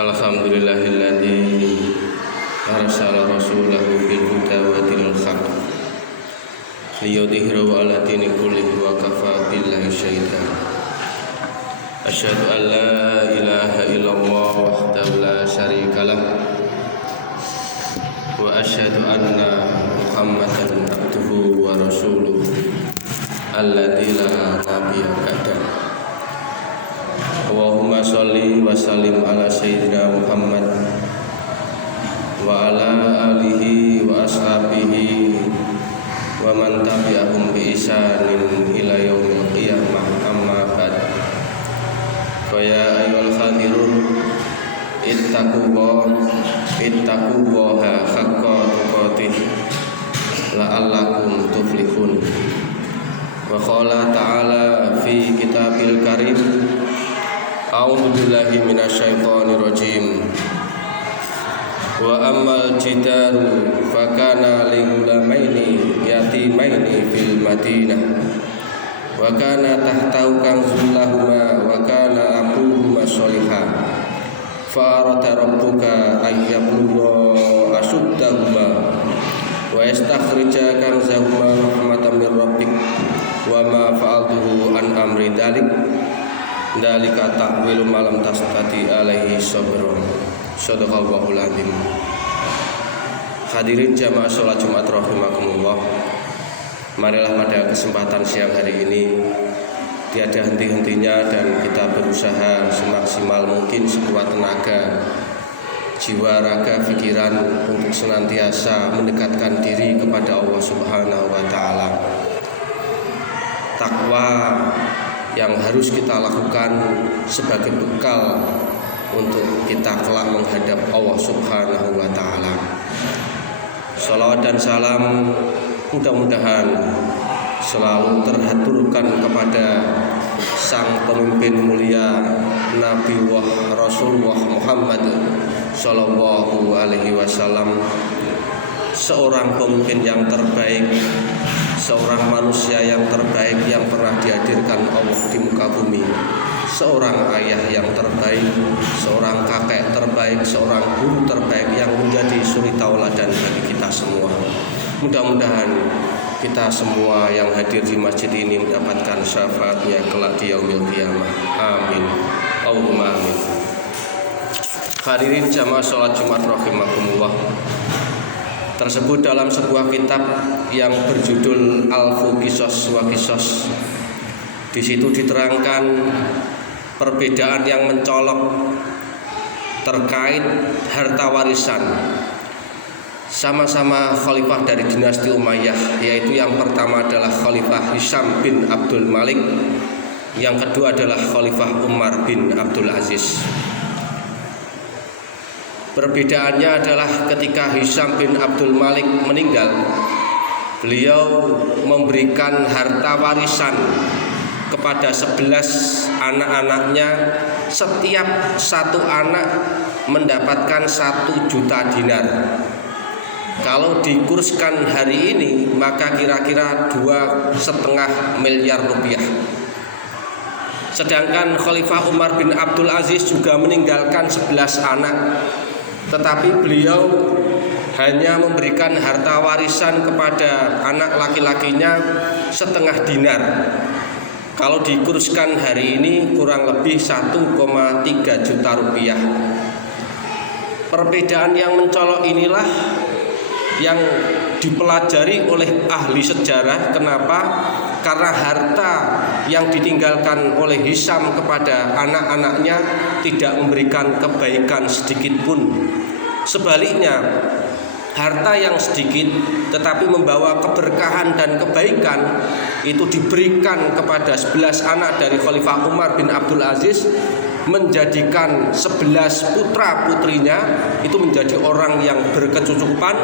Alhamdulillahilladzi arsala rasulahu bil huda wa dinil haq liyudhhirahu 'ala dini kullihi wa kafa billahi syahida. Asyhadu an la ilaha illallah wahdahu la syarikalah wa asyhadu anna Muhammadan abduhu wa rasuluh alladzi la nabiyya ba'dahu. Allahumma sholli wa sallim ala sayyidina Muhammad wa ala alihi wa ashabihi wa man tabi'ahum bi ihsanin ila yaumil qiyamah, amma ba'd. Fa ya ayyuhal khadirun ittaqullaha haqqa tuqatih la'allakum tuflihun. Wa qala ta'ala fi kitabil karim, a'udzu billahi minasyaitonir rajim. Wa ammal jidaru fakana liulamaini yatimaini fil madinah wa kana tahtahu kanzul lahuma wa kana abuhuma sholihan fa arada rabbuka ayyablugha ashuddahuma wa yastakhrija kanzahuma rahmatan min rabbik wa ma fa'altuhu an amri dalika ta'wilu malam tastati alaihi sabrun. Shadaqallahul azim. Hadirin jamaah sholat Jumat rahimakumullah, marilah pada kesempatan siang hari ini tiada henti-hentinya dan kita berusaha semaksimal mungkin sekuat tenaga, jiwa, raga, pikiran untuk senantiasa mendekatkan diri kepada Allah Subhanahu wa taala. Takwa yang harus kita lakukan sebagai bekal untuk kita kelak menghadap Allah Subhanahu wa taala. Salawat dan salam mudah-mudahan selalu terhaturkan kepada sang pemimpin mulia Nabi Rasulullah Muhammad sallallahu alaihi wasallam, seorang pemimpin yang terbaik, seorang manusia yang terbaik yang pernah dihadirkan Allah di muka bumi, seorang ayah yang terbaik, seorang kakek terbaik, seorang guru terbaik yang menjadi suri tauladan bagi kita semua. Mudah-mudahan kita semua yang hadir di masjid ini mendapatkan syafaatnya kelak di yaumil qiyamah. Amin. Allahumma amin. Hadirin jamaah sholat Jumat rahimakumullah, tersebut dalam sebuah kitab yang berjudul Al-Fuqisos wa Qisos. Di situ diterangkan perbedaan yang mencolok terkait harta warisan. Sama-sama khalifah dari dinasti Umayyah, yaitu yang pertama adalah Khalifah Hisham bin Abdul Malik, yang kedua adalah Khalifah Umar bin Abdul Aziz. Perbedaannya adalah ketika Hisham bin Abdul Malik meninggal, beliau memberikan harta warisan kepada 11 anak-anaknya. Setiap satu anak mendapatkan 1 juta dinar. Kalau dikurskan hari ini maka kira-kira 2,5 miliar rupiah. Sedangkan Khalifah Umar bin Abdul Aziz juga meninggalkan 11 anak. Tetapi beliau hanya memberikan harta warisan kepada anak laki-lakinya setengah dinar. Kalau dikurskan hari ini kurang lebih 1,3 juta rupiah. Perbedaan yang mencolok inilah yang dipelajari oleh ahli sejarah. Kenapa? Karena harta yang ditinggalkan oleh Hisham kepada anak-anaknya tidak memberikan kebaikan sedikit pun. Sebaliknya, harta yang sedikit tetapi membawa keberkahan dan kebaikan itu diberikan kepada 11 anak dari Khalifah Umar bin Abdul Aziz, menjadikan 11 putra putrinya itu menjadi orang yang berkecukupan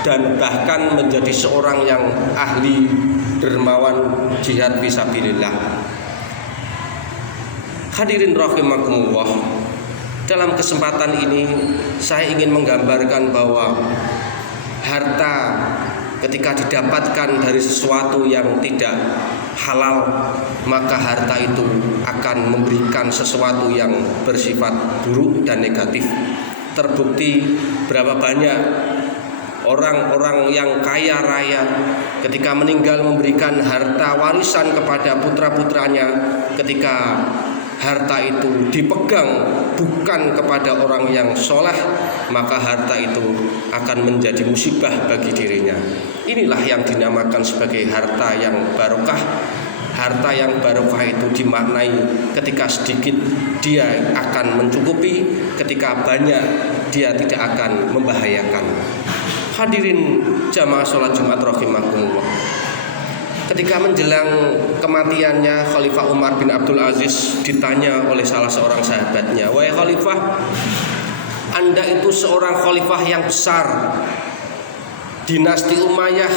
dan bahkan menjadi seorang yang ahli dermawan jihad fisabilillah. Hadirin rahimakumullah, dalam kesempatan ini saya ingin menggambarkan bahwa harta ketika didapatkan dari sesuatu yang tidak halal, maka harta itu akan memberikan sesuatu yang bersifat buruk dan negatif. Terbukti berapa banyak orang-orang yang kaya raya ketika meninggal memberikan harta warisan kepada putra-putranya, ketika harta itu dipegang bukan kepada orang yang soleh, maka harta itu akan menjadi musibah bagi dirinya. Inilah yang dinamakan sebagai harta yang barokah. Harta yang barokah itu dimaknai ketika sedikit dia akan mencukupi, ketika banyak dia tidak akan membahayakan. Hadirin jamaah sholat Jumat rahimakumullah, ketika menjelang kematiannya Khalifah Umar bin Abdul Aziz ditanya oleh salah seorang sahabatnya, "Wahai Khalifah, Anda itu seorang khalifah yang besar. Dinasti Umayyah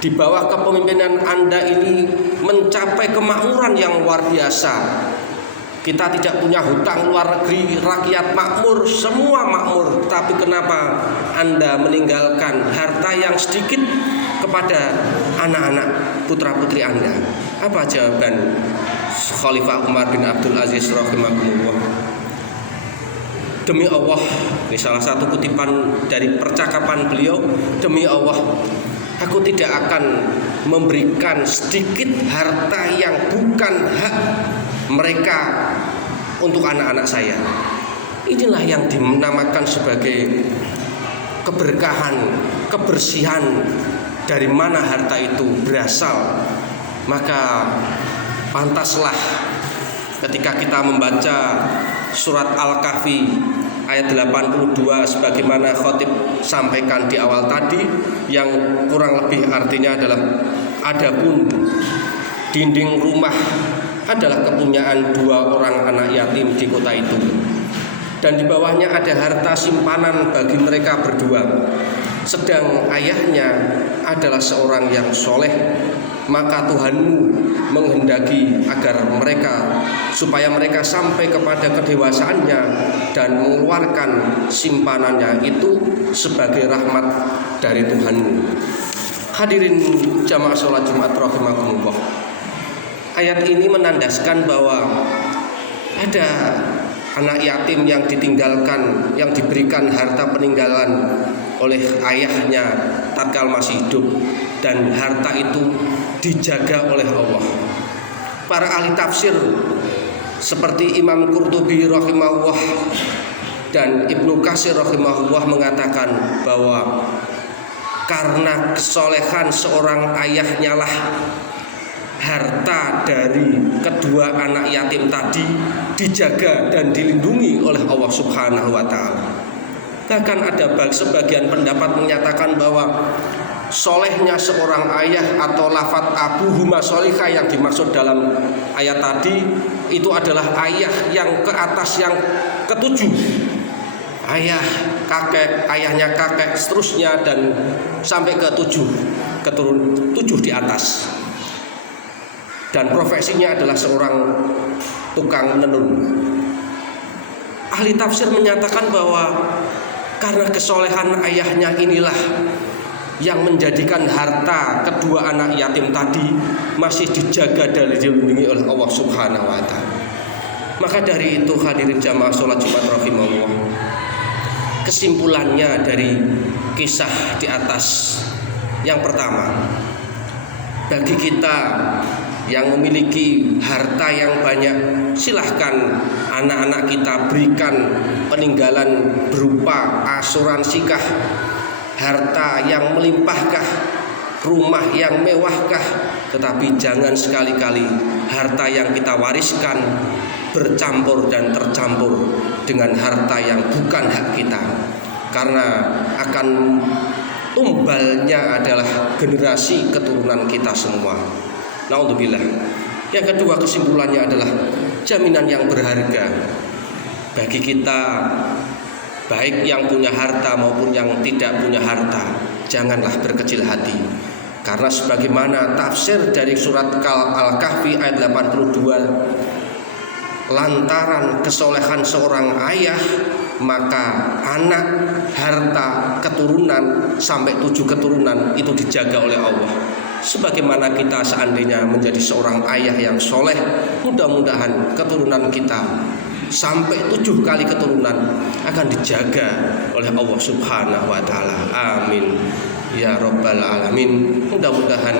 di bawah kepemimpinan Anda ini mencapai kemakmuran yang luar biasa. Kita tidak punya hutang luar negeri, rakyat makmur, semua makmur. Tapi kenapa Anda meninggalkan harta yang sedikit kepada anak-anak putra-putri Anda?" Apa jawaban Khalifah Umar bin Abdul Aziz rahimahullah? "Demi Allah," ini salah satu kutipan dari percakapan beliau, "demi Allah, aku tidak akan memberikan sedikit harta yang bukan hak mereka untuk anak-anak saya." Inilah yang dinamakan sebagai keberkahan, kebersihan. Dari mana harta itu berasal? Maka pantaslah ketika kita membaca surat Al-Kahfi ayat 82 sebagaimana khotib sampaikan di awal tadi, yang kurang lebih artinya adalah, "Adapun dinding rumah adalah kepunyaan 2 orang anak yatim di kota itu, dan di bawahnya ada harta simpanan bagi mereka berdua. Sedang ayahnya adalah seorang yang soleh, maka Tuhanmu menghendaki agar supaya mereka sampai kepada kedewasaannya dan mengeluarkan simpanannya itu sebagai rahmat dari Tuhanmu." Hadirin jamaah sholat Jumat rahimakumullah, ayat ini menandaskan bahwa ada anak yatim yang ditinggalkan, yang diberikan harta peninggalan oleh ayahnya tatkala masih hidup, dan harta itu dijaga oleh Allah. Para ahli tafsir seperti Imam Qurtubi rahimahullah dan Ibnu Katsir rahimahullah mengatakan bahwa karena kesolehan seorang ayahnya lah harta dari kedua anak yatim tadi dijaga dan dilindungi oleh Allah Subhanahu wa ta'ala. Bahkan ada sebagian pendapat menyatakan bahwa solehnya seorang ayah atau lafadz abuhuma solihah yang dimaksud dalam ayat tadi itu adalah ayah yang ke atas, yang ketujuh. Ayah, kakek, ayahnya kakek, seterusnya dan sampai ke 7 di atas. Dan profesinya adalah seorang tukang menenun. Ahli tafsir menyatakan bahwa karena kesolehan ayahnya inilah yang menjadikan harta kedua anak yatim tadi masih dijaga dan dilindungi oleh Allah Subhanahu wa ta'ala. Maka dari itu hadirin jamaah sholat Jumat rahimahullah, kesimpulannya dari kisah di atas, yang pertama, bagi kita yang memiliki harta yang banyak, silahkan anak-anak kita berikan peninggalan berupa asuransikah, harta yang melimpahkah, rumah yang mewahkah. Tetapi jangan sekali-kali harta yang kita wariskan bercampur dan tercampur dengan harta yang bukan hak kita, karena akan tumbalnya adalah generasi keturunan kita semua. Naudzubillah. Yang kedua, kesimpulannya adalah jaminan yang berharga bagi kita, baik yang punya harta maupun yang tidak punya harta. Janganlah berkecil hati, karena sebagaimana tafsir dari surat Al-Kahfi ayat 82, lantaran kesolehan seorang ayah, maka anak, harta, keturunan sampai 7 keturunan itu dijaga oleh Allah. Sebagaimana kita seandainya menjadi seorang ayah yang soleh, mudah-mudahan keturunan kita sampai 7 kali keturunan akan dijaga oleh Allah Subhanahu wa Ta'ala. Amin ya Rabbal Alamin. Mudah-mudahan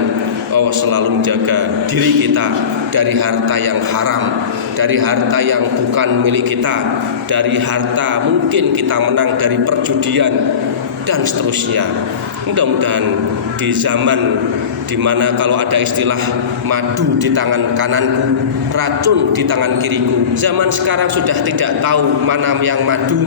Allah selalu menjaga diri kita dari harta yang haram, dari harta yang bukan milik kita, dari harta mungkin kita menang dari perjudian dan seterusnya. Mudah-mudahan di zaman dimana kalau ada istilah madu di tangan kananku, racun di tangan kiriku, zaman sekarang sudah tidak tahu mana yang madu,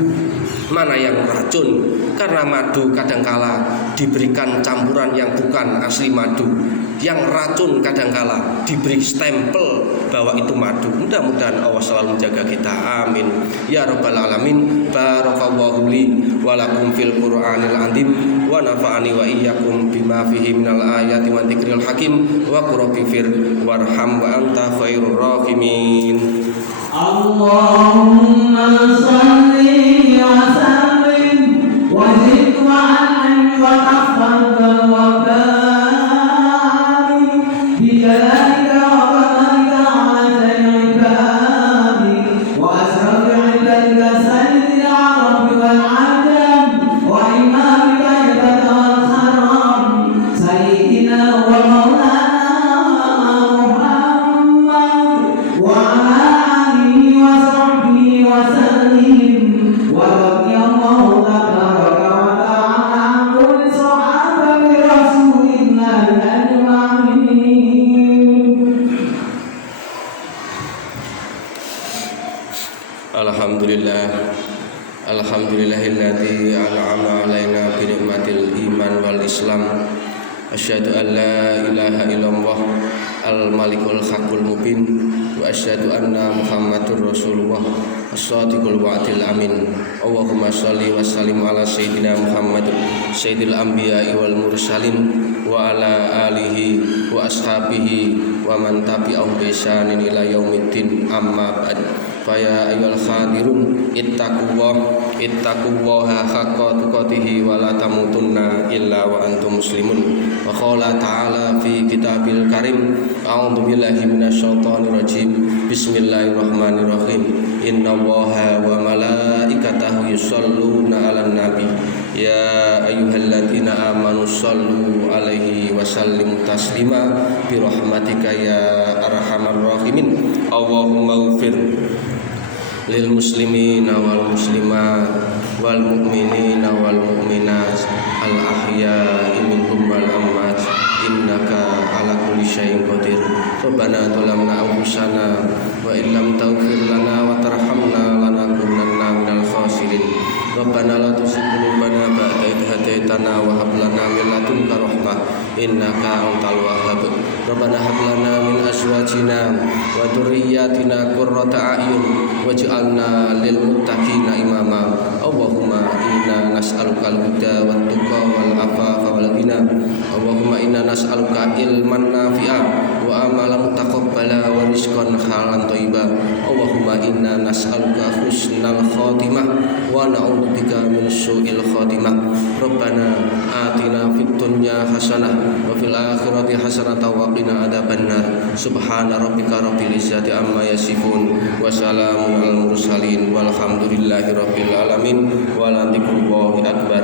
mana yang racun, karena madu kadangkala diberikan campuran yang bukan asli madu, yang racun kadangkala diberi stempel bahwa itu madu. Mudah-mudahan Allah selalu menjaga kita. Amin ya Rabbal Alamin. Barakallahu li wa lakum fil Qur'anil azim wa nafa'ani wa iyyakum bima fihi minal ayati wa dzikril hakim wa qur fir warham wa anta khairur rahimin. Allahumma shalli wa sallim wa zid wa an'im wa tafaddal wa barik bi jalalika wa qadarika ala ibadi wa asrafi ibadika sayyidil arabi wal ajam wa imamika ibadika wal haram sayyidina wa maulana Muhammad wa ala Alhamdulillahilladzi an'ama alaina bi ni'matil iman wal islam. Asyhadu an la ilaha illallah al-malikul haqqul mubin wa asyhadu anna Muhammadur Rasulullah as-shadiqul wa'dil amin. Allahumma shalli wa sallim ala sayyidina Muhammad sayyidil anbiya'i wal mursalin wa ala alihi wa ashabihi wa man tabi'ahum bi ihsanin ila yaumiddin. Amma ba'd. Faya ayyuhal khadirun ittaqullaha haqqa tuqatih wa la tamutunna illa wa antum muslimun. Wa qala ta'ala fi kitabil karim, a'udzu billahi minasyaitonir rajim. Bismillahirrahmanirrahim. Innallaha wa malaikatahu yusholluna 'alan nabi. Ya ayyuhalladzina amanu shallu 'alaihi wa sallimu taslima bi rahmatika ya arhamar rahimin. Allahumma ighfir lil muslimina wal muslimat wal mu'minina wal mu'minat al ahya'i minhum wal amwat innaka ala kulli syai'in qadir. Rabbana zalamna anfusana wa illam taghfir lana wa tarhamna lanakunanna minal khasirin. Rabbana la tuzigh qulubana ba'da idh hadaitana wa hab lana min ladunka rahmah innaka antal wahhab. Rabbana hab lana min azwajina wa dhurriyyatina qurrata a'yun waj'alna lil muttaqina imama. Allahumma inna nas'aluka al-huda wat tuqa wal afafa wal ghina. Allahumma inna nas'aluka ilman nafi'a wa amalan mutaqabbala wa rizqan halalan thayyiban. Allahumma inna nas'aluka husnal khatimah wa na'udzubika min su'il khatimah. Rabbana atina fid dunya dunya hasanah wa fil akhirati hasanah wa qina adzabannar. Subhana rabbika rabbil izzati amma yasifun wa salamun alal mursalin walhamdulillahi rabbil alamin. Wa la dzikrullahi akbar.